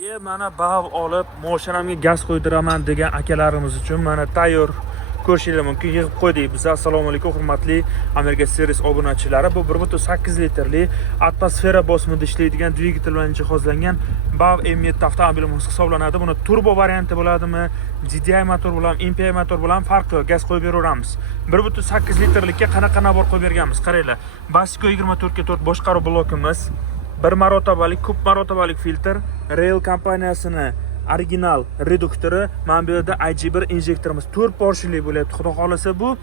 Mana bav olib, mashinamga gaz qo'ydiraman degan akalarimiz uchun mana tayyor ko'rishingiz mumkin. Yig'ib qo'ydik biz. Assalomu alaykum hurmatli Amerika Series obunachilari. Bu 1.8 litrli atmosfera bosimida ishlaydigan dvigatel bilan jihozlangan bav M7 avtomobilimiz hisoblanadi. Buni turbo varianti bo'ladimi, GDI motor bilan, MPI motor bilan farqi yo'q. Gaz qo'yib beraveramiz. 1.8 litrlikka qanaqa nabor qo'yib berganmiz. Qaranglar. Basco 24/4 boshqaruv blokimiz, bir marotabalik, ko'p marotabalik filtr, Rail kompaniyasini original reduktori, mana bu yerda IG1 injektorimiz 4 porshili bo'lyapti. Xudo xolasa bu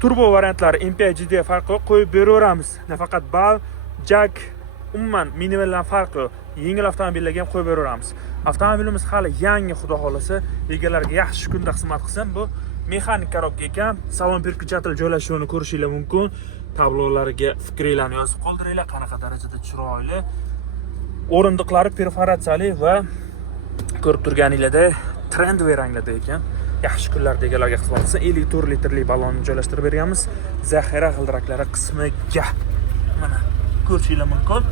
turbo variantlari MPI GDI farqi yo'q, qo'yib beraveramiz. Nafaqat bav, jack, umuman minimaldan farqi yo'q. Yengil avtomobillarga ham qo'yib beraveramiz. Avtomobilimiz hali yangi, xudo xolasa egalariga yaxshi kunda xizmat qilsin. Bu mexanik korobka ekan. Salon perkutatel joylashuvini ko'rishingiz mumkin. Tablolariga fikringlarni yozib qoldiringlar, qanaqa darajada chiroyli. O'rindiqlari perforatsiyali va ko'rib turganingizda trendli ranglarda ekan. Yaxshi kunlarda egalarga xizmat qilsin. 54 litrli ballonni joylashtirib berganmiz. Zaxira g'ildiraklari qismiga mana ko'rishingiz mumkin.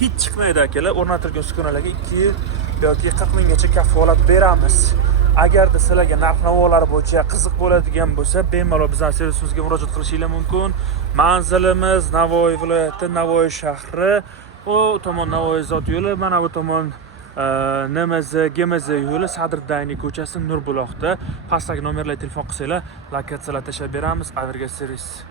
Hech chiqmaydi akalar. O'rnatilgan uskunalarga 2 yoki 40 minggacha kafolat beramiz. Agarda sizlarga narx-navolar bo'yicha qiziq bo'ladigan bo'lsa, bemalol bizning servisimizga murojaat qilishingiz mumkin. Manzilimiz Navoiy viloyati, Navoiy shahri. U tomon Navoiy zot yo'li, mana bu tomon NMZ, GMZ yo'li, Sadr Dayniy ko'chasi, Nurbuloqda. Pastdagi nomerlarga telefon qilsanglar, lokatsiyalar tashlab beramiz. Amerika Series